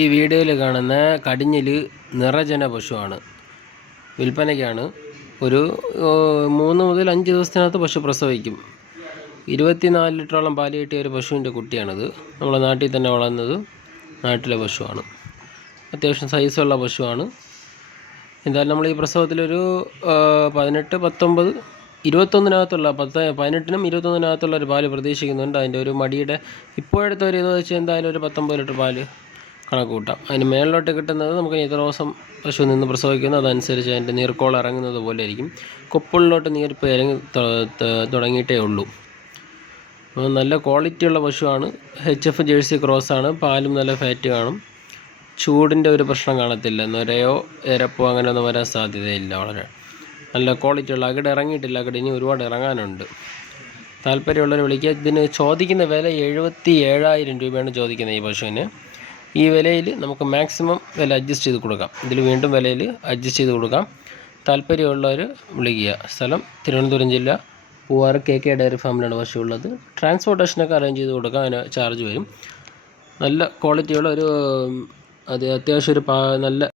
ഈ വീഡിയോയിൽ കാണുന്ന കടിഞ്ഞിൽ നിറജന പശുവാണ്. വിൽപ്പനയ്ക്കാണ് ഒരു മൂന്ന് മുതൽ അഞ്ച് ദിവസത്തിനകത്ത് പശു പ്രസവിക്കും. ഇരുപത്തിനാല് ലിറ്ററോളം പാൽ കിട്ടിയ ഒരു പശുവിന്റെ കുട്ടിയാണിത്. നമ്മളെ നാട്ടിൽ തന്നെ വളർന്നത് നാട്ടിലെ പശുവാണ്. അത്യാവശ്യം സൈസുള്ള പശുവാണ്. എന്തായാലും നമ്മൾ ഈ പ്രസവത്തിലൊരു പതിനെട്ട് പത്തൊമ്പത് ഇരുപത്തൊന്നിനകത്തുള്ള പത്ത് പതിനെട്ടിനും ഇരുപത്തൊന്നിനകത്തുള്ള ഒരു പാൽ പ്രതീക്ഷിക്കുന്നുണ്ട്. അതിന്റെ ഒരു മടിയുടെ ഇപ്പോഴത്തെ ഒരു ഇത് വെച്ച് എന്തായാലും ഒരു പത്തൊമ്പത് ലിറ്റർ പാൽ കണക്ക് കൂട്ടാം അതിന് മേളിലോട്ട് കിട്ടുന്നത് നമുക്ക് ഇത്ര ദിവസം പശു നിന്ന് പ്രസവിക്കുന്നു അതനുസരിച്ച് അതിന്റെ നീർക്കോൾ ഇറങ്ങുന്നത് പോലെ ആയിരിക്കും. കൊപ്പുള്ളിലോട്ട് നീർപ്പ് ഇറങ്ങി തുടങ്ങിയിട്ടേ ഉള്ളൂ. അപ്പോൾ നല്ല ക്വാളിറ്റിയുള്ള പശുവാണ്. എച്ച് എഫ് ജേഴ്സി ക്രോസാണ് പാലും നല്ല ഫാറ്റ് കാണും. ചൂടിന്റെ ഒരു പ്രശ്നം കാണത്തില്ല. നൊരയോ ഇരപ്പോ അങ്ങനെയൊന്നും വരാൻ സാധ്യതയില്ല വളരെ. നല്ല ക്വാളിറ്റിയുള്ള അകിട് ഇറങ്ങിയിട്ടില്ല. അകിട് ഇനി ഒരുപാട് ഇറങ്ങാനുണ്ട്. താല്പര്യമുള്ളവർ വിളിക്കുക. ഇതിന് ചോദിക്കുന്ന വില എഴുപത്തി ഏഴായിരം രൂപയാണ് ചോദിക്കുന്നത് ഈ പശുവിന്. ഈ വിലയിൽ നമുക്ക് മാക്സിമം വില അഡ്ജസ്റ്റ് ചെയ്ത് കൊടുക്കാം. ഇതിൽ വീണ്ടും വിലയിൽ അഡ്ജസ്റ്റ് ചെയ്ത് കൊടുക്കാം. താല്പര്യമുള്ളവർ വിളിക്കുക. സ്ഥലം തിരുവനന്തപുരം ജില്ല. പൂവാറ് കെ കെ ഡയറി ഫാമിലാണ് പക്ഷേ ഉള്ളത് ട്രാൻസ്പോർട്ടേഷനൊക്കെ അറേഞ്ച് ചെയ്ത് കൊടുക്കാം അതിന് ചാർജ് വരും. നല്ല ക്വാളിറ്റിയുള്ള ഒരു അത് അത്യാവശ്യം ഒരു നല്ല